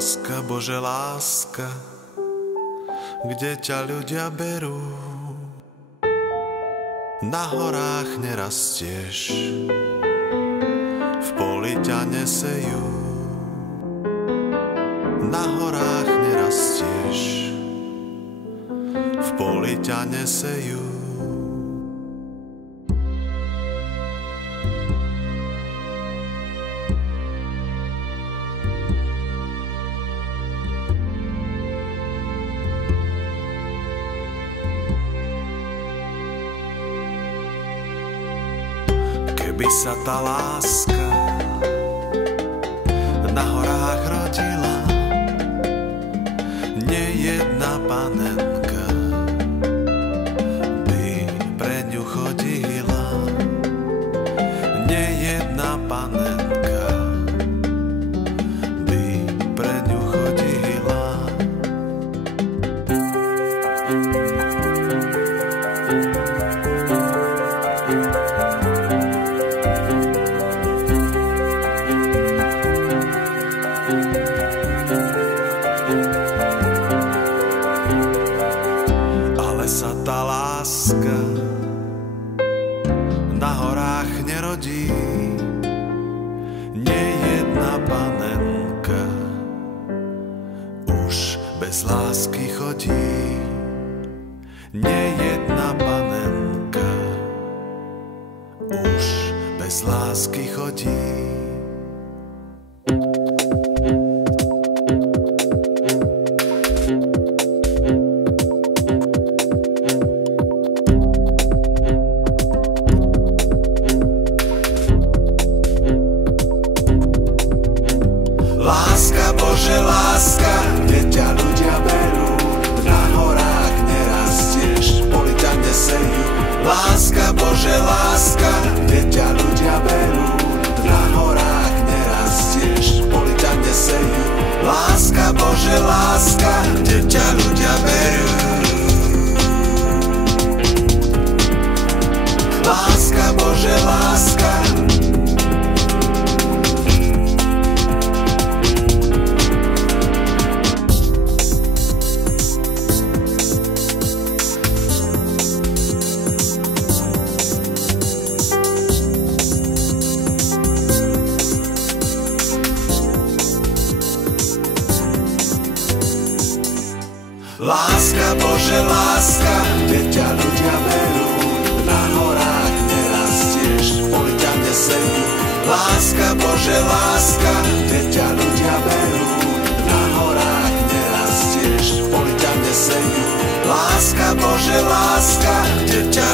Láska, Bože, láska, kde ťa ľudia berú? Na horách nerastieš, v poli ťa nesejú. Na horách nerastieš, v poli ťa nesejú. Keby sa tá láska na horách rodila, nejedna panenka by pre ňu chodila. Nejedna panenka by pre ňu chodila. Sa tá láska na horách nerodí, nejedna panenka už bez lásky chodí. Nejedna panenka už bez lásky chodí. Láska, Bože, láska, kde ťa ľudia berú. Na horách nerastieš, poli ťa nesejú. Láska, Bože, láska, kde ťa ľudia berú. Na horách nerastieš, poli ťa nesejú. Láska, Bože, láska, kde ťa ľudia berú. Láska, Bože, láska. Láska, Bože, láska, kde ťa ľudia berú. Na horách nerastieš, poli ťa nesejú. Láska, Bože, láska, kde ťa ľudia berú. Na horách nerastieš, poli ťa nesejú. Láska, Bože, láska, kde ťa